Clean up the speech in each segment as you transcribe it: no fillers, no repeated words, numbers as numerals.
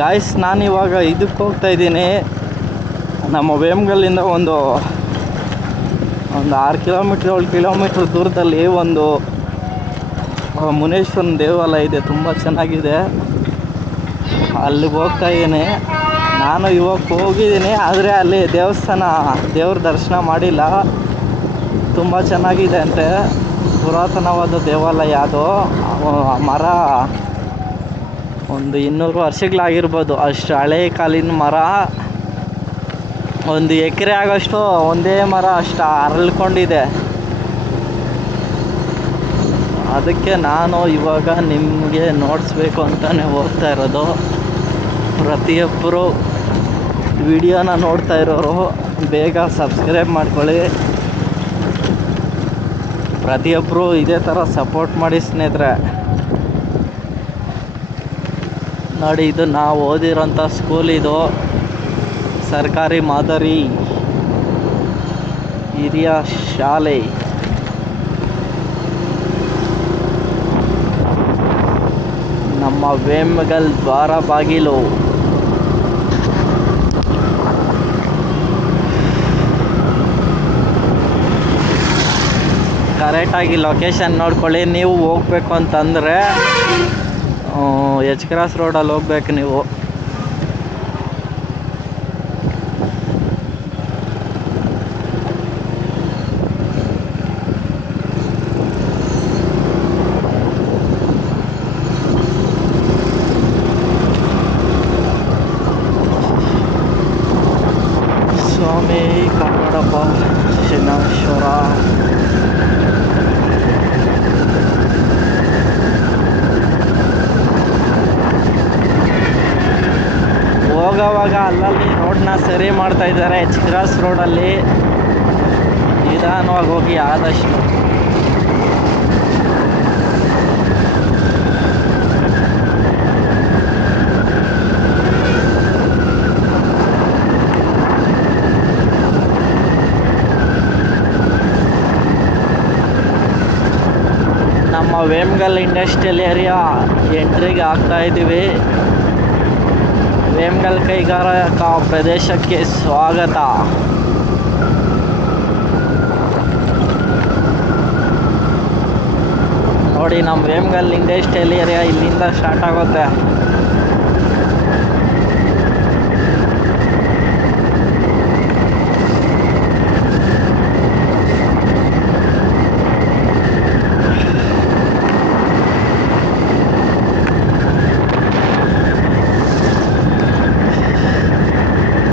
Guys, ನಾನಿವಾಗ ಇದಕ್ಕೆ ಹೋಗ್ತಾ ಇದ್ದೀನಿ. ನಮ್ಮ ವೇಮಗಲ್ಲಿಂದ ಒಂದು 6 ಕಿಲೋಮೀಟ್ರ್ 7 ಕಿಲೋಮೀಟ್ರ್ ದೂರದಲ್ಲಿ ಒಂದು ಮುನೇಶ್ವರನ ದೇವಾಲಯ ಇದೆ, ತುಂಬ ಚೆನ್ನಾಗಿದೆ. ಅಲ್ಲಿಗೆ ಹೋಗ್ತಾ ಇದ್ದೀನಿ. ನಾನು ಇವಾಗ ಹೋಗಿದ್ದೀನಿ, ಆದರೆ ಅಲ್ಲಿ ದೇವ್ರ ದರ್ಶನ ಮಾಡಿಲ್ಲ. ತುಂಬ ಚೆನ್ನಾಗಿದೆ ಅಂತೆ, ಪುರಾತನವಾದ ದೇವಾಲಯ ಅದು. ಮರ ಒಂದು 200 ವರ್ಷಗಳಾಗಿರ್ಬೋದು, ಅಷ್ಟು ಹಳೆ ಕಾಲಿನ ಮರ. 1 ಎಕರೆ ಆಗೋಷ್ಟು ಒಂದೇ ಮರ ಅಷ್ಟು ಅರಳ್ಕೊಂಡಿದೆ. ಅದಕ್ಕೆ ನಾನು ಇವಾಗ ನಿಮಗೆ ನೋಡಿಸ್ಬೇಕು ಅಂತಲೇ ಹೋಗ್ತಾ ಇರೋದು. ಪ್ರತಿಯೊಬ್ಬರು ವಿಡಿಯೋನ ನೋಡ್ತಾ ಇರೋರು ಬೇಗ ಸಬ್ಸ್ಕ್ರೈಬ್ ಮಾಡ್ಕೊಳ್ಳಿ. ಪ್ರತಿಯೊಬ್ಬರು ಇದೇ ಥರ ಸಪೋರ್ಟ್ ಮಾಡಿ ಸ್ನೇಹಿತರೆ. ನೋಡಿ, ಇದು ನಾವು ಓದಿರೋಂಥ ಸ್ಕೂಲ್. ಇದು ಸರ್ಕಾರಿ ಮಾದರಿ ಹಿರಿಯ ಶಾಲೆ. ನಮ್ಮ ವೇಮಗಲ್ ದ್ವಾರ ಬಾಗಿಲು. ಕರೆಕ್ಟಾಗಿ ಲೊಕೇಶನ್ ನೋಡ್ಕೊಳ್ಳಿ. ನೀವು ಹೋಗ್ಬೇಕು ಅಂತಂದರೆ ಎಚ್ ಕ್ರಾಸ್ ರೋಡಲ್ಲಿ ಹೋಗ್ಬೇಕು ನೀವು. ಸ್ವಾಮಿ ಕನ್ನಡಪ್ಪ ಶನೇಶ್ವರ. ಹೋಗೋವಾಗ ಅಲ್ಲಲ್ಲಿ ರೋಡ್ನ ಸರಿ ಮಾಡ್ತಾ ಇದ್ದಾರೆ. ಎಚ್ ಕ್ರಾಸ್ ರೋಡಲ್ಲಿ ನಿಧಾನವಾಗಿ ಹೋಗಿ ಆದಷ್ಟು. ನಮ್ಮ ವೇಮಗಲ್ ಇಂಡಸ್ಟ್ರಿಯಲ್ ಏರಿಯಾ ಎಂಟ್ರಿಗೆ ಆಗ್ತಾ ಇದ್ದೀವಿ. ವೇಮಗಲ್ ಕೈಗಾರಿಕಾ ಪ್ರದೇಶಕ್ಕೆ ಸ್ವಾಗತ. ನೋಡಿ, ನಮ್ಮ ವೇಮಗಲ್ ಇಂಡಸ್ಟ್ರಿಯಲ್ ಏರಿಯಾ ಇಲ್ಲಿಂದ ಸ್ಟಾರ್ಟ್ ಆಗುತ್ತೆ.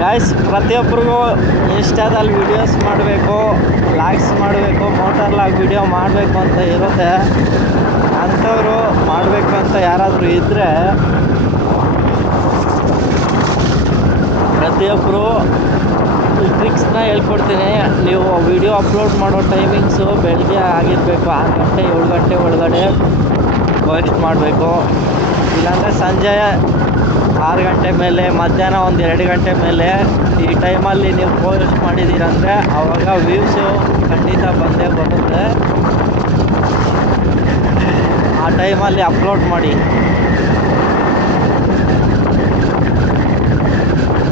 ಗಾಯ್ಸ್, ಪ್ರತಿಯೊಬ್ಬರಿಗೂ ಇನ್ಸ್ಟಾದಲ್ಲಿ ವೀಡಿಯೋಸ್ ಮಾಡಬೇಕು, ಲಾಗ್ಸ್ ಮಾಡಬೇಕು, ಮೋಟರ್ ಲಾಗ್ ವೀಡಿಯೋ ಮಾಡಬೇಕು ಅಂತ ಇರುತ್ತೆ. ಅಂಥವರು ಮಾಡಬೇಕು ಅಂತ ಯಾರಾದರೂ ಇದ್ದರೆ ಪ್ರತಿಯೊಬ್ಬರು ಈ ಟ್ರಿಕ್ಸ್ನ ಹೇಳ್ಕೊಡ್ತೀನಿ. ನೀವು ವೀಡಿಯೋ ಅಪ್ಲೋಡ್ ಮಾಡೋ ಟೈಮಿಂಗ್ಸು ಬೆಳಗ್ಗೆ ಆಗಿರಬೇಕು. 6 ಗಂಟೆ 7 ಗಂಟೆ ಒಳಗಡೆ ಪೋಸ್ಟ್ ಮಾಡಬೇಕು. ಇಲ್ಲಾಂದರೆ ಸಂಜೆ 6 ಗಂಟೆ ಮೇಲೆ, ಮಧ್ಯಾಹ್ನ 1-2 ಗಂಟೆ ಮೇಲೆ ಈ ಟೈಮಲ್ಲಿ ನೀವು ಪೋಸ್ಟ್ ಮಾಡಿದ್ದೀರಂದರೆ ಆವಾಗ ವ್ಯೂಸು ಖಂಡಿತ ಬಂದೇ ಬರುತ್ತೆ. ಆ ಟೈಮಲ್ಲಿ ಅಪ್ಲೋಡ್ ಮಾಡಿ.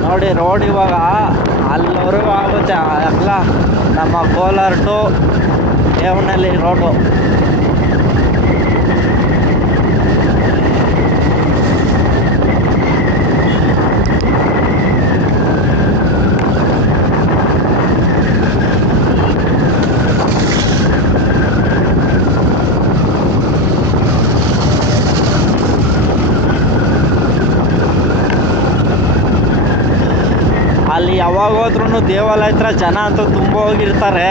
ನೋಡಿ, ರೋಡ್ ಇವಾಗ ಅಲ್ಲಿವರೆಗೂ ಆಗುತ್ತೆ ಅಲ್ಲ. ನಮ್ಮ ಕೋಲಾರ ಟು ದೇವನಹಳ್ಳಿ ರೋಡು. ಅಲ್ಲಿ ಯಾವಾಗ ಹೋದ್ರೂ ದೇವಾಲಯ ಹತ್ರ ಜನ ಅಂತೂ ತುಂಬ ಹೋಗಿರ್ತಾರೆ.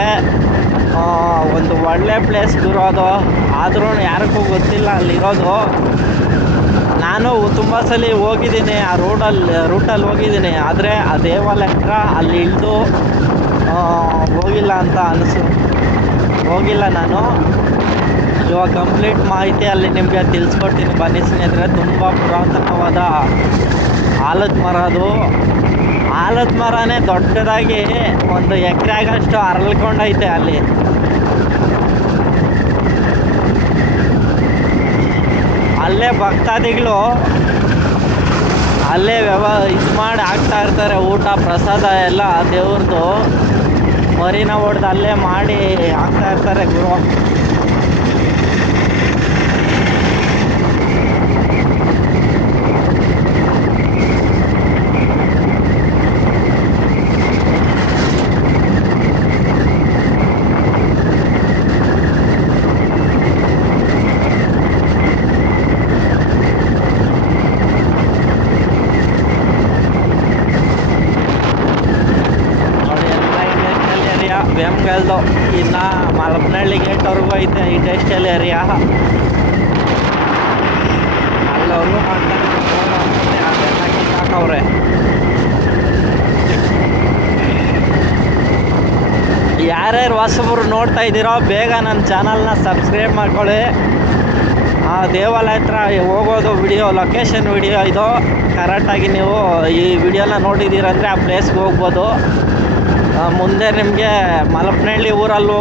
ಒಂದು ಒಳ್ಳೆ ಪ್ಲೇಸ್ ಇರೋದು, ಆದ್ರೂ ಯಾರಿಗೂ ಗೊತ್ತಿಲ್ಲ ಅಲ್ಲಿರೋದು. ನಾನು ತುಂಬ ಸಲ ಹೋಗಿದ್ದೀನಿ, ಆ ರೂಟಲ್ಲಿ ಹೋಗಿದ್ದೀನಿ. ಆದರೆ ಆ ದೇವಾಲಯ ಹತ್ರ ಅಲ್ಲಿ ಇಳಿದು ಹೋಗಿಲ್ಲ ನಾನು. ಇವಾಗ ಕಂಪ್ಲೀಟ್ ಮಾಹಿತಿ ಅಲ್ಲಿ ನಿಮಗೆ ತಿಳಿಸ್ಕೊಡ್ತೀನಿ ಬನ್ನಿ ಸ್ನೇಹಿತರೆ. ತುಂಬ ಪುರಾತನವಾದ ಆಲದ ಮರ ಅದು. ಆಲದ ಮರನೇ ದೊಡ್ಡದಾಗಿ 1 ಎಕರೆ ಆಗಷ್ಟು ಅರಳ್ಕೊಂಡೈತೆ ಅಲ್ಲಿ. ಅಲ್ಲೇ ಭಕ್ತಾದಿಗಳು ಅಲ್ಲೇ ಇದು ಮಾಡಿ ಹಾಕ್ತಾ ಇರ್ತಾರೆ ಊಟ ಪ್ರಸಾದ ಎಲ್ಲ ದೇವ್ರದ್ದು ಮರಿನ ಹೊಡೆದು ಅಲ್ಲೇ ಮಾಡಿ ಹಾಕ್ತಾ ಇರ್ತಾರೆ ಗುರು. ವೇಮ್ಗಲ್ದು ಇನ್ನು ಮಲಪನಹಳ್ಳಿ ಗೇಟ್ವರೆಗೂ ಐತೆ ಇಂಡಸ್ಟ್ರಿಯಲ್ ಏರಿಯಾ. ಅಲ್ಲವರೆಗೂ ಮಾಡ್ತಾರೆ ಅದೆಲ್ಲ ಕಿತ್ತಾಕವ್ರೆ. ಯಾರ್ಯಾರು ಹೊಸಬ್ರು ನೋಡ್ತಾ ಇದ್ದೀರೋ ಬೇಗ ನನ್ನ ಚಾನಲ್ನ ಸಬ್ಸ್ಕ್ರೈಬ್ ಮಾಡ್ಕೊಳ್ಳಿ. ಆ ದೇವಾಲಯ ಹತ್ರ ಹೋಗೋದು ವಿಡಿಯೋ ಲೊಕೇಶನ್ ವಿಡಿಯೋ ಇದು ಕರೆಕ್ಟಾಗಿ ನೀವು ಈ ವಿಡಿಯೋನ ನೋಡಿದ್ದೀರಂದರೆ ಆ ಪ್ಲೇಸ್ಗೆ ಹೋಗ್ಬೋದು. ಮುಂದೆ ನಿಮಗೆ ಮಲಪನಹಳ್ಳಿ ಊರಲ್ಲಿ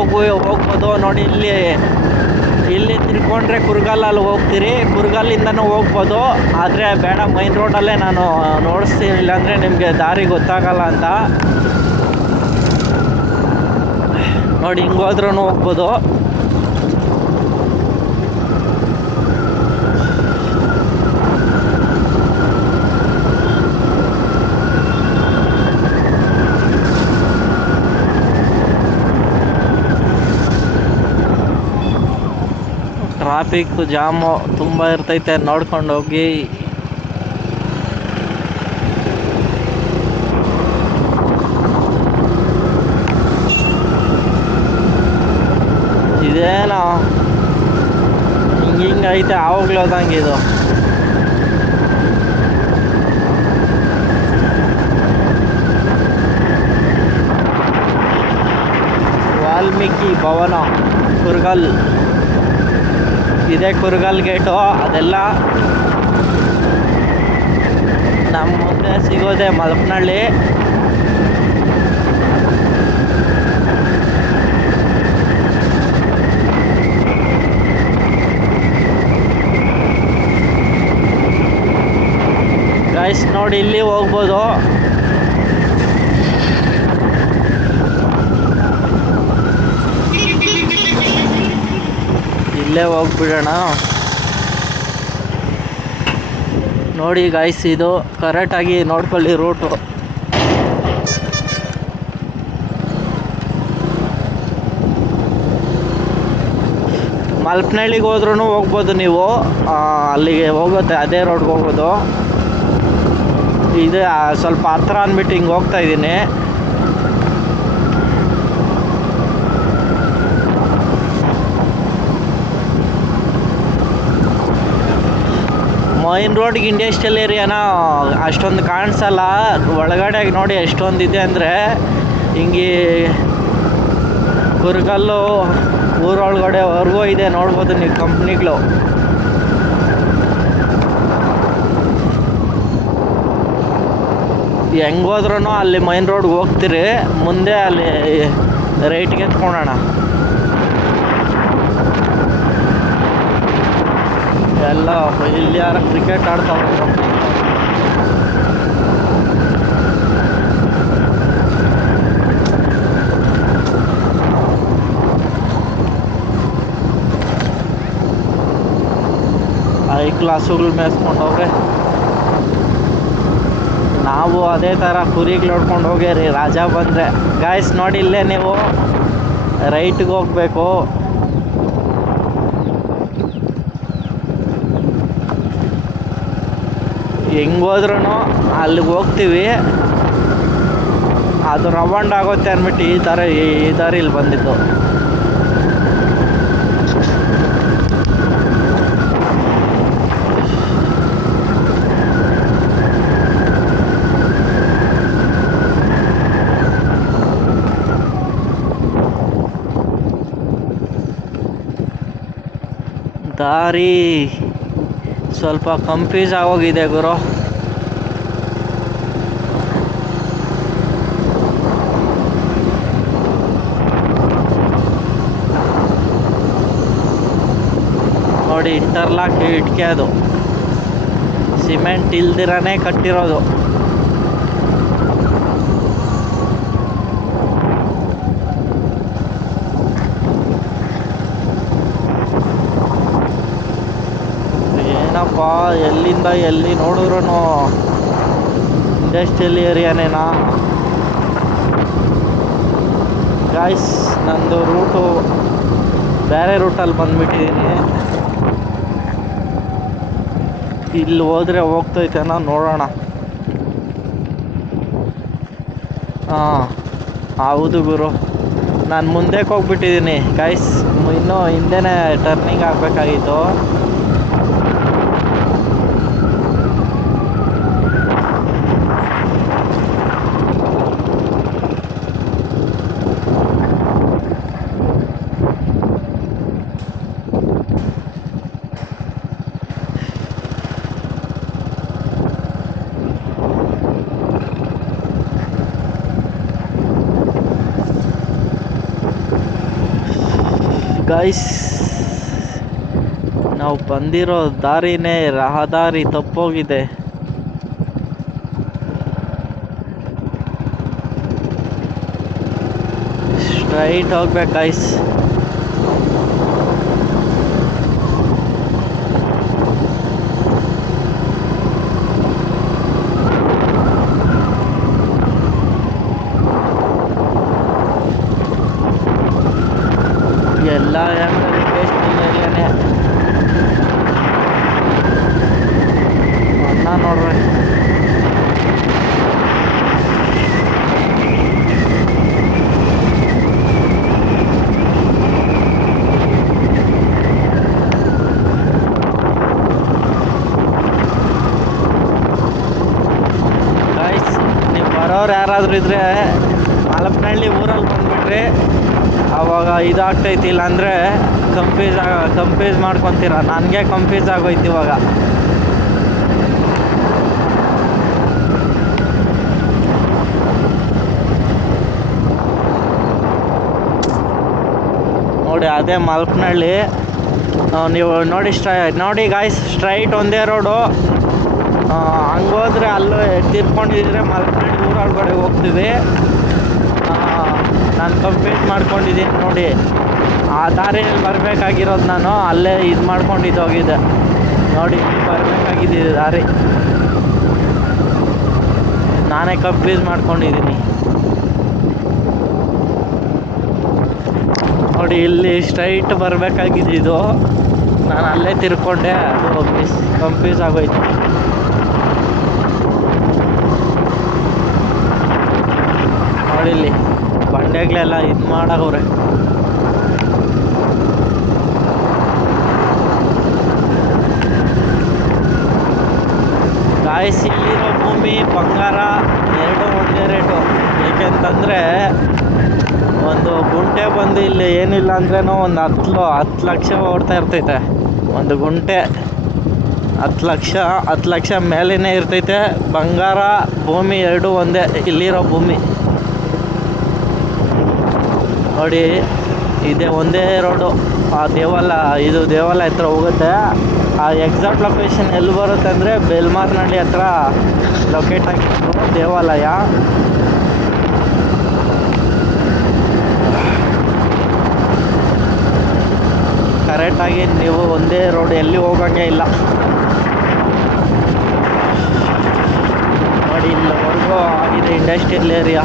ಹೋಗ್ಬೋದು ನೋಡಿ. ಇಲ್ಲಿ ತಿರ್ಕೊಂಡ್ರೆ ಕುರ್ಗಲ್ಲಲ್ಲಿ ಹೋಗ್ತೀರಿ, ಕುರ್ಗಲ್ಲಿಂದನೂ ಹೋಗ್ಬೋದು. ಆದರೆ ಬೇಡ ಮೈನ್ ರೋಡಲ್ಲೇ ನಾನು ನೋಡಿಸ್ತೀನಿ, ಇಲ್ಲಾಂದರೆ ನಿಮಗೆ ದಾರಿ ಗೊತ್ತಾಗಲ್ಲ ಅಂತ ನೋಡಿ. ಹಿಂಗೆ ಹೋದ್ರೂ ಹೋಗ್ಬೋದು. ಟ್ರಾಫಿಕ್ ಜಾಮು ತುಂಬ ಇರ್ತೈತೆ, ನೋಡ್ಕೊಂಡು ಹೋಗಿ. ಇದೇನೋ ಹಿಂಗೈತೆ ಆವಾಗ್ಲೋದಂಗೆ ಇದು. ವಾಲ್ಮೀಕಿ ಭವನ ಕುರ್ಗಲ್, ಇದೇ ಕುರ್ಗಲ್ ಗೇಟು. ಅದೆಲ್ಲ ನಮ್ಮ ಮುಂದೆ ಸಿಗೋದೆ ಮಲಪನಹಳ್ಳಿ. ಗೈಸ್ ನೋಡಿ ಇಲ್ಲಿ ಹೋಗ್ಬೋದು. ಇಲ್ಲೇ ಹೋಗ್ಬಿಡೋಣ. ನೋಡಿ ಗೈಸ್ ಇದು ಕರೆಕ್ಟಾಗಿ ನೋಡ್ಕೊಳ್ಳಿ ರೂಟು. ಮಲಪನಹಳ್ಳಿಗೆ ಹೋದ್ರೂ ಹೋಗ್ಬೋದು ನೀವು, ಅಲ್ಲಿಗೆ ಹೋಗುತ್ತೆ, ಅದೇ ರೋಡ್ಗೆ ಹೋಗೋದು. ಇದು ಸ್ವಲ್ಪ ಹತ್ರ ಅಂದ್ಬಿಟ್ಟು ಹಿಂಗೆ ಹೋಗ್ತಾ ಇದ್ದೀನಿ. ಮೈನ್ ರೋಡ್ಗೆ ಇಂಡಸ್ಟ್ರಿಯಲ್ ಏರಿಯಾನ ಅಷ್ಟೊಂದು ಕಾಣಿಸಲ್ಲ. ಒಳಗಡೆ ನೋಡಿ ಎಷ್ಟೊಂದಿದೆ ಅಂದರೆ, ಹಿಂಗೆ ಕುರ್ಗಲ್ಲು ಊರೊಳಗಡೆವರೆಗೂ ಇದೆ, ನೋಡ್ಬೋದು ನೀವು ಕಂಪ್ನಿಗಳು. ಹೆಂಗೋದ್ರೂ ಅಲ್ಲಿ ಮೈನ್ ರೋಡ್ಗೆ ಹೋಗ್ತೀರಿ, ಮುಂದೆ ಅಲ್ಲಿ ರೈಟ್ಗೆ ಎತ್ಕೊಳ್ಳೋಣ. ಎಲ್ಲ ಇಲ್ಲಿ ಯಾರು ಕ್ರಿಕೆಟ್ ಆಡ್ತಾವ್ರೆ. ಹೈ ಕ್ಲಾಸುಗಳು ಮೇಯಿಸ್ಕೊಂಡವ್ರೆ. ನಾವು ಅದೇ ಥರ ಕುರಿಗಳು ನೋಡ್ಕೊಂಡು ಹೋಗ್ಯಾರಿ ರಾಜ ಬಂದರೆ. ಗಾಯ್ಸ್ ನೋಡಿ ಇಲ್ಲೇ ನೀವು ರೈಟ್ಗೆ ಹೋಗ್ಬೇಕು. ಹೆಂಗೋದ್ರೂ ಅಲ್ಲಿಗೆ ಹೋಗ್ತೀವಿ, ಅದು ರೌಂಡ್ ಆಗುತ್ತೆ ಅಂದ್ಬಿಟ್ಟು ಈ ದಾರಿಲಿ ಬಂದಿದ್ದು. ದಾರಿ ಸ್ವಲ್ಪ ಕನ್ಫ್ಯೂಸ್ ಆಗೋಗಿದೆ ಗುರು. ನೋಡಿ ಇಂಟರ್ಲಾಕ್ ಇಟ್ಕೆ ಅದು ಸಿಮೆಂಟ್ ಇಲ್ದಿರನೇ ಕಟ್ಟಿರೋದು. ಏನಪ್ಪ ಎಲ್ಲಿಂದ ಎಲ್ಲಿ ನೋಡಿದ್ರು ಇಂಡಸ್ಟ್ರಿಯಲ್ ಏರಿಯಾನೇನಾ ಗಾಯ್ಸ್. ನಂದು ರೂಟು ಬೇರೆ ರೂಟಲ್ಲಿ ಬಂದುಬಿಟ್ಟಿದ್ದೀನಿ. ಇಲ್ಲಿ ಹೋದರೆ ಹೋಗ್ತೈತೆನೋ ನೋಡೋಣ. ಹಾಂ ಹೌದು ಗುರು, ನಾನು ಮುಂದಕ್ಕೆ ಹೋಗ್ಬಿಟ್ಟಿದ್ದೀನಿ ಗಾಯ್ಸ್. ಇನ್ನೂ ಹಿಂದೆನೇ ಟರ್ನಿಂಗ್ ಆಗಬೇಕಾಗಿತ್ತು. ಗೈಸ್, ನಾವು ಬಂದಿರೋ ದಾರಿನೇ ರಹದಾರಿ ತಪ್ಪೋಗಿದೆ. ಸ್ಟ್ರೈಟ್ ಹೋಗ್ಬೇಕು ಗೈಸ್. ಎಲ್ಲ ಇಂಡಸ್ಟ್ರಿಯಲ್ ಏರಿಯಾನೇ. ಅಣ್ಣ ನೋಡ್ರಿ, ಗೈಸ್ ನೀವು ಬರೋರು ಯಾರಾದರೂ ಇದ್ರೆ ಮಲಪನಹಳ್ಳಿ ಊರಲ್ಲಿ ಬಂದುಬಿಟ್ರಿ. ಆವಾಗ ಇದಾಗ್ತೈತಿ, ಇಲ್ಲಾಂದರೆ ಕಂಫ್ಯೂಸ್ ಮಾಡ್ಕೊತೀರ. ನನಗೆ ಕಂಫ್ಯೂಸ್ ಆಗೋಯ್ತು ಇವಾಗ. ನೋಡಿ ಅದೇ ಮಲ್ಪನಹಳ್ಳಿ. ನೀವು ನೋಡಿ ಗಾಯ್ಸ್, ಸ್ಟ್ರೈಟ್ ಒಂದೇ ರೋಡು. ಹಂಗೋದ್ರೆ ಅಲ್ಲೂ ತಿರ್ಕೊಂಡಿದ್ರೆ ಮಲ್ಪನಹಳ್ಳಿ ಊರೊಳಗಡೆ ಹೋಗ್ತೀವಿ. ನಾನು ಕಂಪ್ಲೀಟ್ ಮಾಡ್ಕೊಂಡಿದ್ದೀನಿ ನೋಡಿ. ಆ ದಾರಿಯಲ್ಲಿ ಬರಬೇಕಾಗಿರೋದು ನಾನು ಅಲ್ಲೇ ಇದು ಮಾಡ್ಕೊಂಡಿದ್ದು ಹೋಗಿದ್ದೆ ನೋಡಿ. ಇಲ್ಲಿ ಬರಬೇಕಾಗಿದ್ದ ದಾರಿ ನಾನೇ ಕಂಪ್ಲೀಟ್ ಮಾಡ್ಕೊಂಡಿದ್ದೀನಿ ನೋಡಿ. ಇಲ್ಲಿ ಸ್ಟ್ರೈಟ್ ಬರಬೇಕಾಗಿದ್ದು ನಾನು ಅಲ್ಲೇ ತಿರ್ಕೊಂಡೆ, ಅದು ಕಂಪ್ಲೀಸ್ ಆಗೋಯ್ತು. ನೋಡಿ ಇಲ್ಲಿ ಬಂಡೆಗಳೆಲ್ಲ ಇದು ಮಾಡವ್ರೆ. ಗಾಯ್ಸ್, ಇಲ್ಲಿರೋ ಭೂಮಿ ಬಂಗಾರ ಎರಡು ಒಂದೇ ರೇಟು. ಏಕೆಂತಂದರೆ ಒಂದು ಗುಂಟೆ ಬಂದು ಇಲ್ಲಿ ಏನಿಲ್ಲ ಅಂದ್ರೂ ಒಂದು 10 ಲಕ್ಷ ಓಡ್ತಾ ಇರ್ತೈತೆ. ಒಂದು ಗುಂಟೆ 10 ಲಕ್ಷ ಮೇಲೇ ಇರ್ತೈತೆ. ಬಂಗಾರ ಭೂಮಿ ಎರಡು ಒಂದೇ ಇಲ್ಲಿರೋ ಭೂಮಿ ನೋಡಿ. ಇದೇ ಒಂದೇ ರೋಡು. ಆ ದೇವಾಲಯ ಹತ್ರ ಹೋಗುತ್ತೆ. ಆ ಎಕ್ಸಾಕ್ಟ್ ಲೊಕೇಶನ್ ಎಲ್ಲಿ ಬರುತ್ತೆ ಅಂದರೆ ಬೇಲ್ಮಾರ್ನಹಳ್ಳಿ ಹತ್ರ ಲೊಕೇಟ್ ಆಗಿತ್ತು ದೇವಾಲಯ. ಕರೆಕ್ಟಾಗಿ ನೀವು ಒಂದೇ ರೋಡ್ ಎಲ್ಲಿ ಹೋಗೋಂಗೆ ಇಲ್ಲ ನೋಡಿ. ಇಲ್ಲಿವರೆಗೂ ಆಗಿದೆ ಇಂಡಸ್ಟ್ರಿಯಲ್ ಏರಿಯಾ.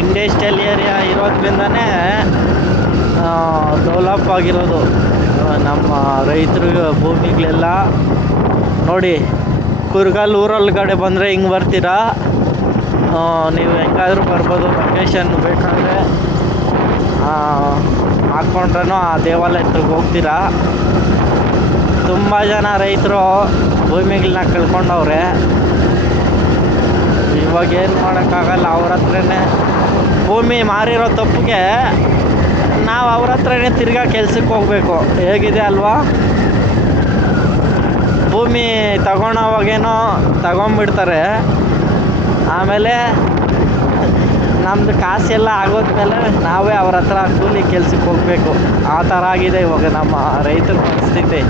ಇಂಡಸ್ಟ್ರಿಯಲ್ ಏರಿಯಾ ಇರೋದ್ರಿಂದನೇ ಡೆವಲಪ್ ಆಗಿರೋದು ನಮ್ಮ ರೈತರು ಭೂಮಿಗಳೆಲ್ಲ. ನೋಡಿ, ಕುರ್ಗಲ್ ಊರೊಳಗಡೆ ಬಂದರೆ ಹಿಂಗೆ ಬರ್ತೀರಾ. ನೀವು ಹೆಂಗಾದರೂ ಬರ್ಬೋದು. ಲೊಕೇಶನ್ ಬೇಕಾದರೆ ಹಾಕ್ಕೊಂಡ್ರೂ ಆ ದೇವಾಲಯ ಹತ್ರಕ್ಕೆ ಹೋಗ್ತೀರಾ. ತುಂಬ ಜನ ರೈತರು ಭೂಮಿಗಳನ್ನ ಕಳ್ಕೊಂಡವ್ರೆ. ಇವಾಗ ಏನು ಮಾಡೋಕ್ಕಾಗಲ್ಲ. ಅವ್ರ ಹತ್ರನೇ ಭೂಮಿ ಮಾರಿರೋ ತಪ್ಪಿಗೆ ನಾವು ಅವ್ರ ಹತ್ರನೇ ತಿರ್ಗಾ ಕೆಲ್ಸಕ್ಕೆ ಹೋಗಬೇಕು. ಹೇಗಿದೆ ಅಲ್ವಾ? ಭೂಮಿ ತಗೊಳೋವಾಗೇನೋ ತಗೊಂಬಿಡ್ತಾರೆ, ಆಮೇಲೆ ನಮ್ಮದು ಕಾಸೆಲ್ಲ ಆಗೋದ್ಮೇಲೆ ನಾವೇ ಅವ್ರ ಹತ್ರ ಕೂಲಿ ಕೆಲ್ಸಕ್ಕೆ ಹೋಗಬೇಕು. ಆ ಥರ ಆಗಿದೆ ಇವಾಗ ನಮ್ಮ ರೈತರ ಪರಿಸ್ಥಿತಿ.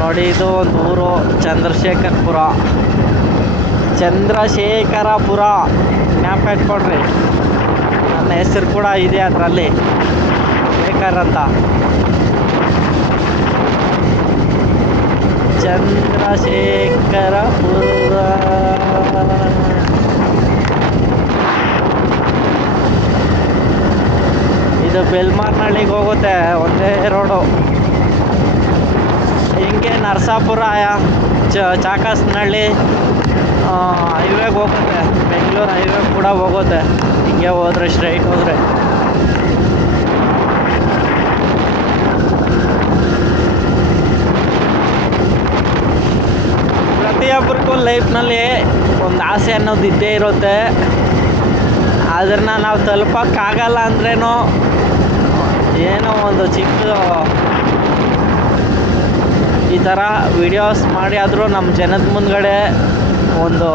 ನೋಡಿ, ಇದು ಒಂದು ಊರು ಚಂದ್ರಶೇಖರಪುರ. ಜ್ಞಾಪಕ ಇಟ್ಕೊಡ್ರಿ. ನನ್ನ ಹೆಸರು ಕೂಡ ಇದೆ ಅದರಲ್ಲಿ, ಶೇಖರ್ ಅಂತ. ಚಂದ್ರಶೇಖರಪುರ. ಇದು ಬೆಲ್ಮಾರ್ನಹಳ್ಳಿಗೆ ಹೋಗುತ್ತೆ, ಒಂದೇ ರೋಡು. ಹಿಂಗೆ ನರಸಾಪುರ, ಚಾಕಸ್ನಹಳ್ಳಿ ಹೈವೇಗೆ ಹೋಗುತ್ತೆ. ಬೆಂಗಳೂರು ಹೈವೇ ಕೂಡ ಹೋಗುತ್ತೆ. ಹಿಂಗೆ ಹೋದರೆ ಸ್ಟ್ರೈಟ್ ಹೋದರೆ ಪ್ರತಿಯೊಬ್ಬರಿಗೂ ಲೈಫ್ನಲ್ಲಿ ಒಂದು ಆಸೆ ಅನ್ನೋದು ಇದ್ದೇ ಇರುತ್ತೆ. ಅದನ್ನು ನಾವು ತಲುಪೋಕ್ಕಾಗಲ್ಲ ಅಂದ್ರೇನೋ ಏನೋ ಒಂದು ಚಿಕ್ಕ ಈ ಥರ ವಿಡಿಯೋಸ್ ಮಾಡಿ ಆದರೂ ನಮ್ಮ ಜನದ ಮುಂದ್ಗಡೆ ಒಂದು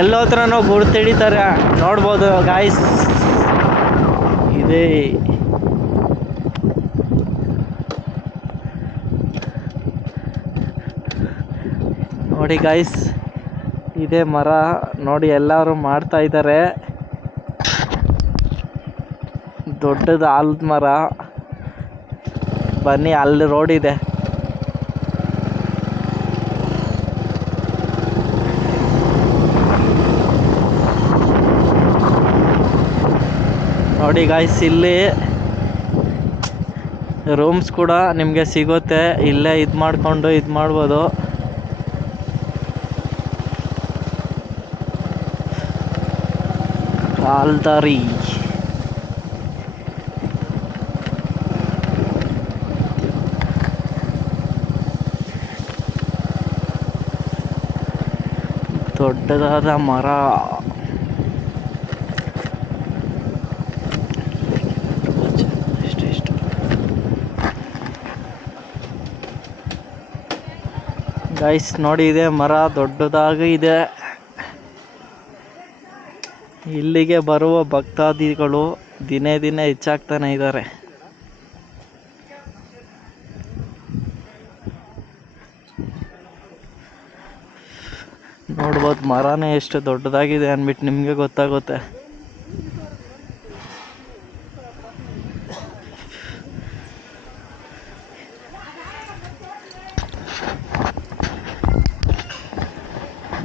ಎಲ್ಲೋದ್ರೂ ಗುರುತಿಡಿತಾರೆ. ನೋಡ್ಬೋದು ಗಾಯ್ಸ್, ಇದೆ ನೋಡಿ ಗಾಯ್ಸ್, ಇದೇ ಮರ ನೋಡಿ. ಎಲ್ಲರೂ ಮಾಡ್ತಾ ಇದ್ದಾರೆ. ದೊಡ್ಡದು ಆಲದ ಮರ. ಬನ್ನಿ, ಅಲ್ಲಿ ರೋಡ್ ಇದೆ. ನೋಡಿ ಗಾಯ್ಸ್, ಇಲ್ಲಿ ರೂಮ್ಸ್ ಕೂಡ ನಿಮಗೆ ಸಿಗುತ್ತೆ. ಇಲ್ಲೇ ಇದು ಮಾಡಿಕೊಂಡು ಇದು ಮಾಡ್ಬೋದು. ಕಾಲ್ದಾರಿ ದೊಡ್ಡದಾದ ಮರ. ಗೈಸ್ ನೋಡಿ, ಇದೆ ಮರ ದೊಡ್ಡದಾಗಿ ಇದೆ. ಇಲ್ಲಿಗೆ ಬರುವ ಭಕ್ತಾದಿಗಳು ದಿನೇ ದಿನೇ ಹೆಚ್ಚಾಗ್ತಾನೆ ಇದ್ದಾರೆ. ನೋಡ್ಬೋದು ಮರನೇ ಎಷ್ಟು ದೊಡ್ಡದಾಗಿದೆ ಅಂದ್ಬಿಟ್ಟು ನಿಮಗೆ ಗೊತ್ತಾಗುತ್ತೆ.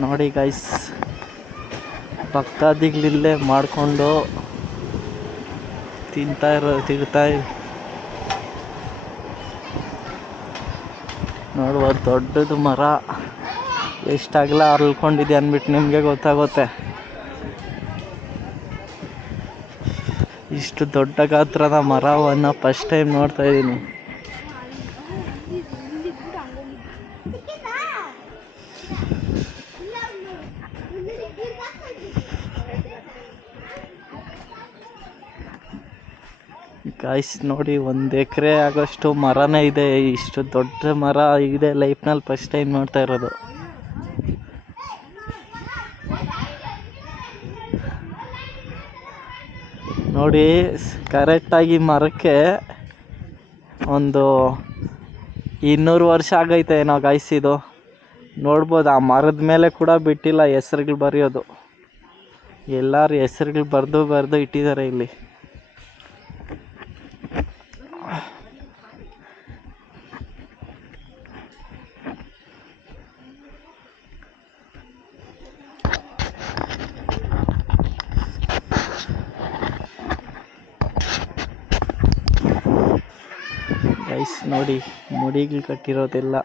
ನೋಡಿ ಗೈಸ್, ಭಕ್ತಾದಿಗಳಿಲ್ಲೇ ಮಾಡಿಕೊಂಡು ತಿರ್ತಾ ನೋಡ್ಬೋದು. ದೊಡ್ಡದು ಮರ ಎಷ್ಟಾಗಲ್ಲ ಅರ್ಲ್ಕೊಂಡಿದೆ ಅಂದ್ಬಿಟ್ಟು ನಿಮಗೆ ಗೊತ್ತಾಗುತ್ತೆ. ಇಷ್ಟು ದೊಡ್ಡ ಗಾತ್ರದ ಮರವನ್ನು ಫಸ್ಟ್ ಟೈಮ್ ನೋಡ್ತಾ ಇದ್ದೀನಿ. ಗಾಯ್ಸ್ ನೋಡಿ, 1 ಎಕರೆ ಆಗೋಷ್ಟು ಮರನೇ ಇದೆ. ಇಷ್ಟು ದೊಡ್ಡ ಮರ ಇದೆ ಲೈಫ್ನಲ್ಲಿ ಫಸ್ಟ್ ಟೈಮ್ ನೋಡ್ತಾ ಇರೋದು. ನೋಡಿ, ಕರೆಕ್ಟಾಗಿ ಮರಕ್ಕೆ ಒಂದು 200 ವರ್ಷ ಆಗೈತೆ ಏನೋ ಗಾಯ್ಸ್. ಇದು ನೋಡ್ಬೋದು, ಆ ಮರದ ಮೇಲೆ ಕೂಡ ಬಿಟ್ಟಿಲ್ಲ ಹೆಸ್ರುಗಳು ಬರೆಯೋದು. ಎಲ್ಲರೂ ಹೆಸ್ರುಗಳು ಬರೆದು ಇಟ್ಟಿದ್ದಾರೆ ಇಲ್ಲಿ. ಗೈಸ್ ನೋಡಿ, ಮುಡಿಗಳು ಕಟ್ಟಿರೋದೆಲ್ಲ.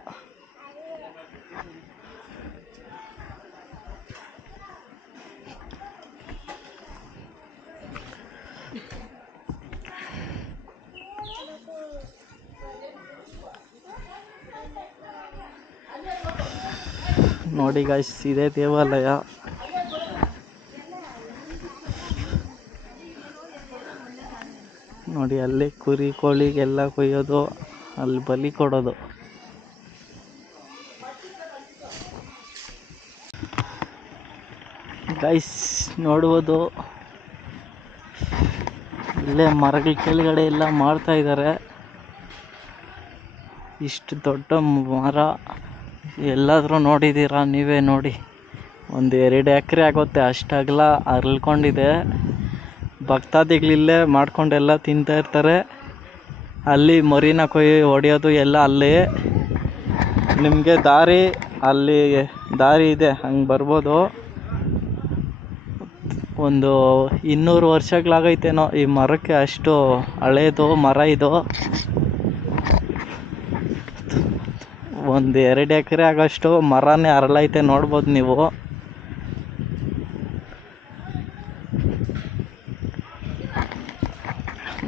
ನೋಡಿ ಗೈಸ್, ಇದೇ ದೇವಾಲಯ. ನೋಡಿ, ಅಲ್ಲಿ ಕುರಿ ಕೋಳಿಗೆಲ್ಲ ಕೊಯ್ಯೋದು, ಅಲ್ಲಿ ಬಲಿ ಕೊಡೋದು. ಗೈಸ್ ನೋಡ್ಬೋದು ಇಲ್ಲೇ ಮರಗಳ ಕೆಳಗಡೆ ಎಲ್ಲ ಮಾಡ್ತಾ ಇದ್ದಾರೆ. ಇಷ್ಟು ದೊಡ್ಡ ಮರ ಎಲ್ಲಾದರೂ ನೋಡಿದ್ದೀರಾ ನೀವೇ ನೋಡಿ. 1-2 ಎಕರೆ ಆಗುತ್ತೆ ಅಷ್ಟಾಗಲ ಅರಳ್ಕೊಂಡಿದೆ. ಭಕ್ತಾದಿಗಳಿಲ್ಲೇ ಮಾಡ್ಕೊಂಡೆಲ್ಲ ತಿಂತಾ ಇರ್ತಾರೆ. ಅಲ್ಲಿ ಮರಿನ ಹೊಡೆಯೋದು ಎಲ್ಲ ಅಲ್ಲಿ. ನಿಮಗೆ ಅಲ್ಲಿ ದಾರಿ ಇದೆ, ಹಂಗೆ ಬರ್ಬೋದು. ಒಂದು 200 ವರ್ಷಗಳಾಗೈತೇನೋ ಈ ಮರಕ್ಕೆ, ಅಷ್ಟು ಹಳೇದು ಮರ ಇದು. 1-2 ಎಕರೆ ಆಗೋಷ್ಟು ಮರನೇ ಅರಳೈತೆ, ನೋಡ್ಬೋದು ನೀವು.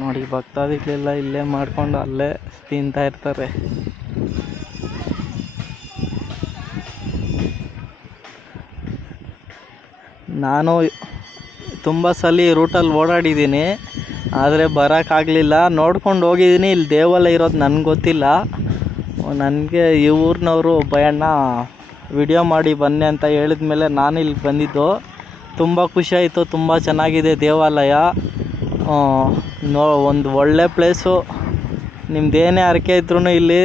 ನೋಡಿ ಭಕ್ತಾದಿಗಳೆಲ್ಲ ಇಲ್ಲೇ ಮಾಡ್ಕೊಂಡು ಅಲ್ಲೇ ತಿಂತಾ ಇರ್ತಾರೆ. ನಾನು ತುಂಬ ಸಲ ರೂಟಲ್ಲಿ ಓಡಾಡಿದ್ದೀನಿ, ಆದರೆ ಬರೋಕ್ಕಾಗಲಿಲ್ಲ. ನೋಡ್ಕೊಂಡು ಹೋಗಿದ್ದೀನಿ. ಇಲ್ಲಿ ದೇವಾಲಯ ಇರೋದು ನನಗೆ ಗೊತ್ತಿಲ್ಲ. ನನಗೆ ಈ ಊರಿನವರು ಒಬ್ಬ ವಿಡಿಯೋ ಮಾಡಿ ಬನ್ನಿ ಅಂತ ಹೇಳಿದ ಮೇಲೆ ನಾನು ಇಲ್ಲಿ ಬಂದಿದ್ದು. ತುಂಬ ಖುಷಿಯಾಯಿತು. ತುಂಬ ಚೆನ್ನಾಗಿದೆ ದೇವಾಲಯ. ಒಂದು ಒಳ್ಳೆ ಪ್ಲೇಸು. ನಿಮ್ಮದೇನೇ ಹರಕೆ ಇದ್ರೂ ಇಲ್ಲಿ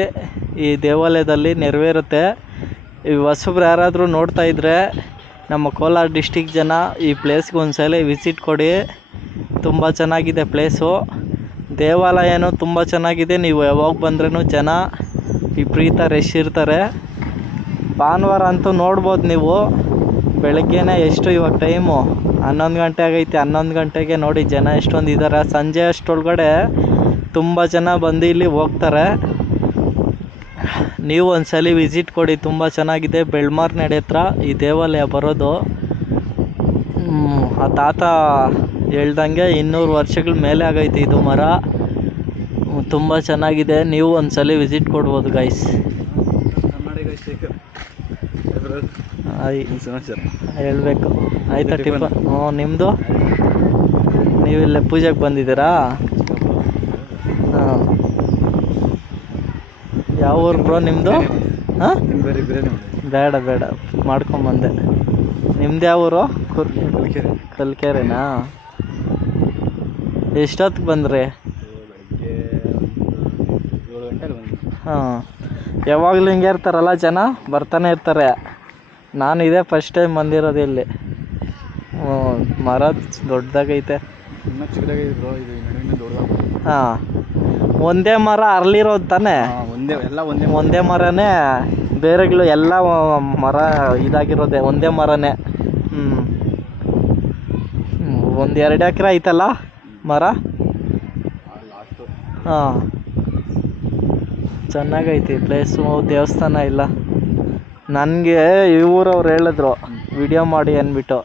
ಈ ದೇವಾಲಯದಲ್ಲಿ ನೆರವೇರುತ್ತೆ. ಈ ಹೊಸಬ್ರು ಯಾರಾದರೂ ನೋಡ್ತಾ ಇದ್ದರೆ ನಮ್ಮ ಕೋಲಾರ ಡಿಸ್ಟಿಕ್ ಜನ ಈ ಪ್ಲೇಸ್ಗೆ ಒಂದ್ಸಲ ವಿಸಿಟ್ ಕೊಡಿ. ತುಂಬ ಚೆನ್ನಾಗಿದೆ ಪ್ಲೇಸು. ದೇವಾಲಯನೂ ತುಂಬ ಚೆನ್ನಾಗಿದೆ. ನೀವು ಯಾವಾಗ ಬಂದ್ರೂ ಜನ ವಿಪರೀತ ರಶ್ ಇರ್ತಾರೆ. ಭಾನುವಾರ ಅಂತೂ ನೋಡ್ಬೋದು ನೀವು. ಬೆಳಗ್ಗೆನೇ ಎಷ್ಟು ಇವಾಗ ಟೈಮು 11 ಗಂಟೆ ಆಗೈತೆ. 11 ಗಂಟೆಗೆ ನೋಡಿ ಜನ ಎಷ್ಟೊಂದು ಇದ್ದಾರೆ. ಸಂಜೆ ಅಷ್ಟರೊಳಗಡೆ ತುಂಬ ಜನ ಬಂದು ಇಲ್ಲಿ ಹೋಗ್ತಾರೆ. ನೀವು ಒಂದ್ಸಲ ವಿಸಿಟ್ ಕೊಡಿ, ತುಂಬ ಚೆನ್ನಾಗಿದೆ. ಬೆಳ್ಮಾರ್ನಡಿ ಹತ್ರ ಈ ದೇವಾಲಯ ಬರೋದು. ಆ ತಾತ ಹೇಳ್ದಂಗೆ 200 ವರ್ಷಗಳ ಮೇಲೆ ಆಗೈತೆ ಇದು ಮರ. ತುಂಬ ಚೆನ್ನಾಗಿದೆ. ನೀವು ಒಂದ್ಸಲ ವಿಸಿಟ್ ಕೊಡ್ಬೋದು ಗೈಸ್. ಹೇಳ್ಬೇಕು. ಆಯ್ತಾ ಟಿಫನ್? ನಿಮ್ಮದು? ನೀವಿಲ್ಲೇ ಪೂಜೆಗೆ ಬಂದಿದ್ದೀರಾ? ಹಾಂ. ಯಾವ ಊರು ಬ್ರೋ ನಿಮ್ಮದು? ಹಾಂ, ಬೇಡ ಬೇಡ ಮಾಡ್ಕೊಂಬಂದೆ. ನಿಮ್ದು ಯಾವ ಊರು? ಕಲ್ಕೆರೆನಾ? ಎಷ್ಟೊತ್ತಿಗೆ ಬಂದ್ರಿ? ಹಾಂ. ಯಾವಾಗಲೂ ಹಿಂಗೆ ಇರ್ತಾರಲ್ಲ ಜನ, ಬರ್ತಾನೆ ಇರ್ತಾರೆ. ನಾನು ಇದೇ ಫಸ್ಟ್ ಟೈಮ್ ಬಂದಿರೋದು ಇಲ್ಲಿ. ಮರ ದೊಡ್ಡದಾಗೈತೆ. ಹಾಂ, ಒಂದೇ ಮರ ಅರಳಿರೋದು ತಾನೇ? ಒಂದೇ ಮರನೇ. ಬೇರೆಗಳು ಎಲ್ಲ ಮರ ಇದಾಗಿರೋದೆ ಒಂದೇ ಮರನೇ. 1-2 ಎಕರೆ ಐತಲ್ಲ ಮರ. ಹಾಂ, ಚೆನ್ನಾಗೈತಿ ಪ್ಲೇಸು. ದೇವಸ್ಥಾನ ಇಲ್ಲ. ನನಗೆ ಈ ಊರವ್ರು ಹೇಳಿದ್ರು ವಿಡಿಯೋ ಮಾಡಿ ಅಂದ್ಬಿಟ್ಟು.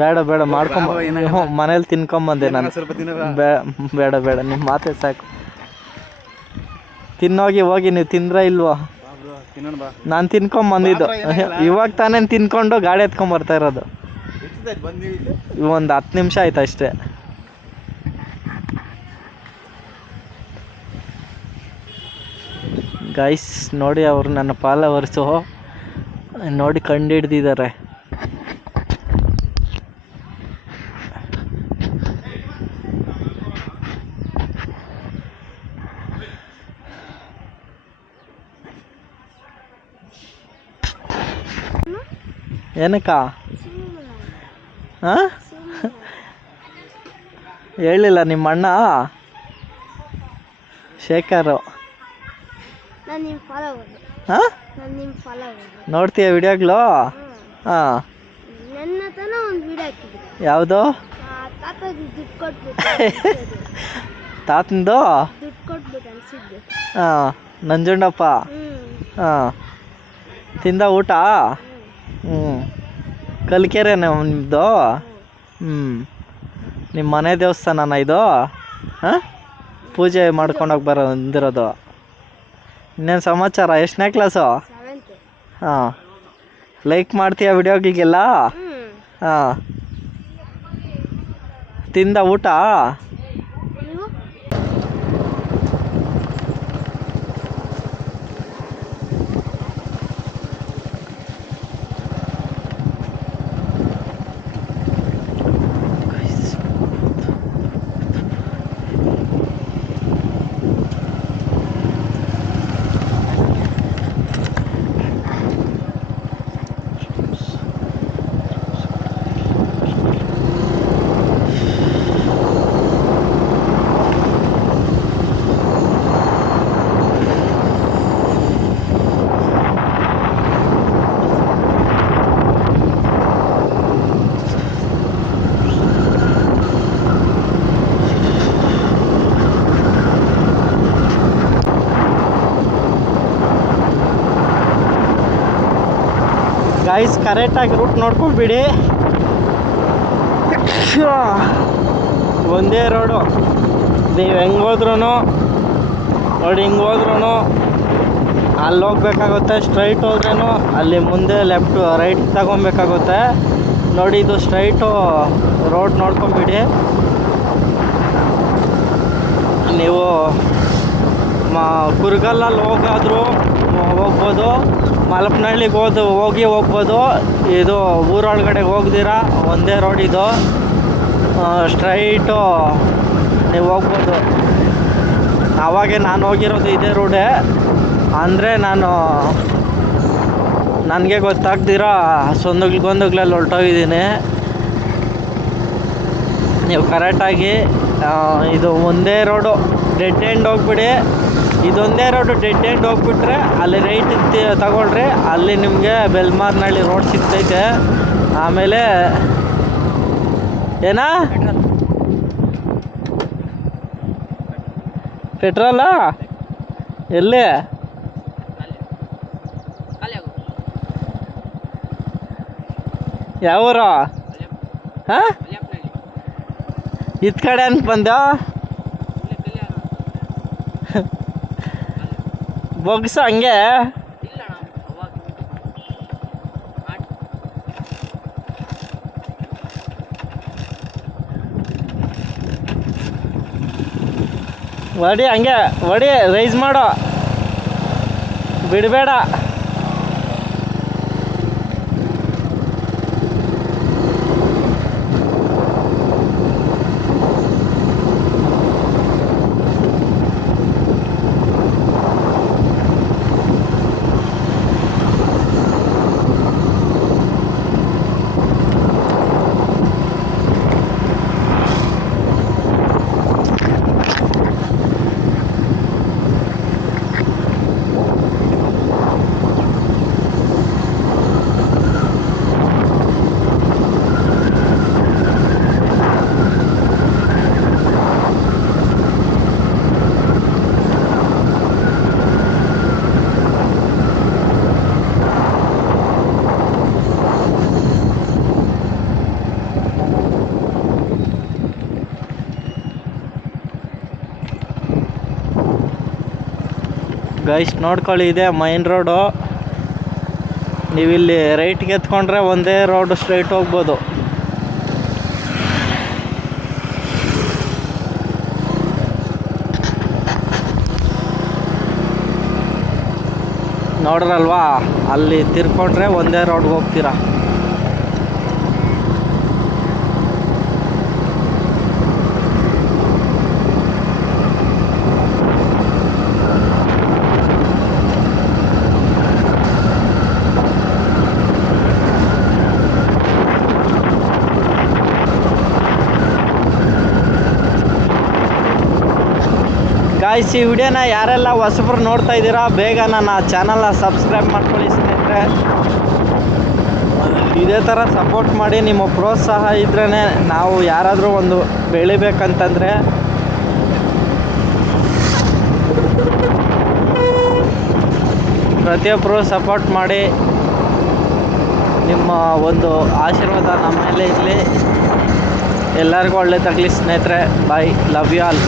ಬೇಡ ಬೇಡ ಮನೇಲಿ ತಿನ್ಕೊಂಬಂದೆ ನಾನು. ಬೇಡ ಬೇಡ, ನಿಮ್ಮ ಮಾತೇ ಸಾಕು. ಹೋಗಿ ನೀವು ತಿಂದ್ರೆ ಇಲ್ವೋ? ನಾನು ತಿನ್ಕೊಂಬಂದಿದ್ದು. ಇವಾಗ ತಾನೇ ತಿನ್ಕೊಂಡು ಗಾಡಿ ಎತ್ಕೊಂಬರ್ತಾ ಇರೋದು. 10 ನಿಮಿಷ ಆಯ್ತು ಅಷ್ಟೇ. ಗೈಸ್ ನೋಡಿ, ಅವರು ನನ್ನ ಫಾಲೋವರ್ಸು ನೋಡಿ ಕಂಡು ಹಿಡ್ದಿದ್ದಾರೆ. ಏನಕ್ಕ? ಹಾಂ, ಹೇಳಿಲ್ಲ ನಿಮ್ಮ ಅಣ್ಣ ಶೇಖರು? ಹಾಂ, ನೋಡ್ತೀಯ ವಿಡಿಯೋಗಳು? ಹಾಂ. ಯಾವುದು? ತಾತಂದು? ಹಾಂ, ನಂಜುಂಡಪ್ಪ. ಹಾಂ, ತಿಂದ ಊಟ? ಕಲ್ಕೆರೆನೇ ನಿಮ್ಮದು? ನಿಮ್ಮ ಮನೆ ದೇವಸ್ಥಾನನ ಇದು? ಹಾಂ, ಪೂಜೆ ಮಾಡ್ಕೊಂಡೋಗಿ ಬಂದಿರೋದು. ಇನ್ನೇನು ಸಮಾಚಾರ? ಎಷ್ಟನೇ ಕ್ಲಾಸು? ಹಾಂ. ಲೈಕ್ ಮಾಡ್ತೀಯ ವಿಡಿಯೋಗಳಿಗೆಲ್ಲ? ಹಾಂ. ತಿಂದ ಊಟ? ಗೈಸ್ ಕರೆಕ್ಟಾಗಿ ರೂಟ್ ನೋಡ್ಕೊಂಬಿಡಿ. ಒಂದೇ ರೋಡು, ನೀವು ಹೆಂಗೆ ಹೋದ್ರೂ ನೋಡಿ, ಹಿಂಗೆ ಹೋದ್ರೂ ಅಲ್ಲಿ ಹೋಗ್ಬೇಕಾಗುತ್ತೆ. ಸ್ಟ್ರೈಟ್ ಹೋದ್ರೂ ಅಲ್ಲಿ ಮುಂದೆ ಲೆಫ್ಟು ರೈಟ್ ತಗೊಬೇಕಾಗುತ್ತೆ. ನೋಡಿ, ಇದು ಸ್ಟ್ರೈಟು ರೋಡ್ ನೋಡ್ಕೊಂಬಿಡಿ. ನೀವು ಕುರ್ಗಲ್ಲಲ್ಲಿ ಹೋಗಾದರೂ ಹೋಗ್ಬೋದು, ಮಲಪನಹಳ್ಳಿಗೆ ಹೋಗ್ಬೋದು. ಇದು ಊರೊಳಗಡೆ ಹೋಗ್ದಿರಾ ಒಂದೇ ರೋಡ್ ಇದು, ಸ್ಟ್ರೈಟು ನೀವು ಹೋಗ್ಬೋದು. ಆವಾಗೆ ನಾನು ಹೋಗಿರೋದು ಇದೇ ರೋಡೇ, ಅಂದರೆ ನನಗೆ ಗೊತ್ತಾಗ್ದಿರಾ ಗೊಂದಗ್ಲಲ್ಲಿ ಹೊರಟೋಗಿದ್ದೀನಿ. ನೀವು ಕರೆಕ್ಟಾಗಿ ಇದು ಒಂದೇ ರೋಡು ಡೆಡ್ ಎಂಡ್ ಹೋಗ್ಬಿಡಿ. ಇದೊಂದೇ ರೋಡು ಡೆಡ್ ಎಂಡ್ ಹೋಗ್ಬಿಟ್ರೆ ಅಲ್ಲಿ ರೈಟ್ ತಗೊಳ್ರಿ, ಅಲ್ಲಿ ನಿಮಗೆ ಬೆಲ್ಮಾರ್ನಹಳ್ಳಿ ರೋಡ್ ಸಿಗ್ತೈತೆ. ಆಮೇಲೆ ಏನಾ ಪೆಟ್ರೋಲಾ ಎಲ್ಲಿ? ಯಾವೂರ? ಹಾಂ, ಇತ್ ಕಡೆ ಅಂತ ಬಂದ ಬೊಗ್ಸ ಹಂಗೆ. ಹೊಡಿ, ಹಂಗೆ ಹೊಡಿ, ರೈಸ್ ಮಾಡೋ, ಬಿಡಬೇಡ. ಗೈಸ್ ನೋಡ್ಕೊಳ್ಳಿ, ಇದೆ ಮೈನ್ ರೋಡು. ನೀವಿಲ್ಲಿ ರೈಟ್ಗೆ ಎತ್ಕೊಂಡ್ರೆ ಒಂದೇ ರೋಡು ಸ್ಟ್ರೈಟ್ ಹೋಗ್ಬೋದು. ನೋಡ್ರಲ್ವಾ, ಅಲ್ಲಿ ತಿರ್ಕೊಂಡ್ರೆ ಒಂದೇ ರೋಡ್ಗೆ ಹೋಗ್ತೀರಾ. ಗಾಯ್ಸ್, ಈ ವಿಡಿಯೋನ ಯಾರೆಲ್ಲ ಹೊಸಬ್ರು ನೋಡ್ತಾ ಇದ್ದೀರಾ, ಬೇಗ ನನ್ನ ಚಾನಲ್ನ ಸಬ್ಸ್ಕ್ರೈಬ್ ಮಾಡ್ಕೊಳ್ಳಿ ಸ್ನೇಹಿತರೆ. ಇದೇ ಥರ ಸಪೋರ್ಟ್ ಮಾಡಿ. ನಿಮ್ಮ ಪ್ರೋತ್ಸಾಹ ಇದ್ರೇ ನಾವು ಯಾರಾದರೂ ಒಂದು ಬೆಳಿಬೇಕಂತಂದರೆ. ಪ್ರತಿಯೊಬ್ಬರು ಸಪೋರ್ಟ್ ಮಾಡಿ. ನಿಮ್ಮ ಒಂದು ಆಶೀರ್ವಾದ ನಮ್ಮ ಮೇಲೆ ಇರಲಿ. ಎಲ್ಲರಿಗೂ ಒಳ್ಳೆಯದಾಗಲಿ ಸ್ನೇಹಿತರೆ. ಬಾಯ್, ಲವ್ ಯು ಆಲ್.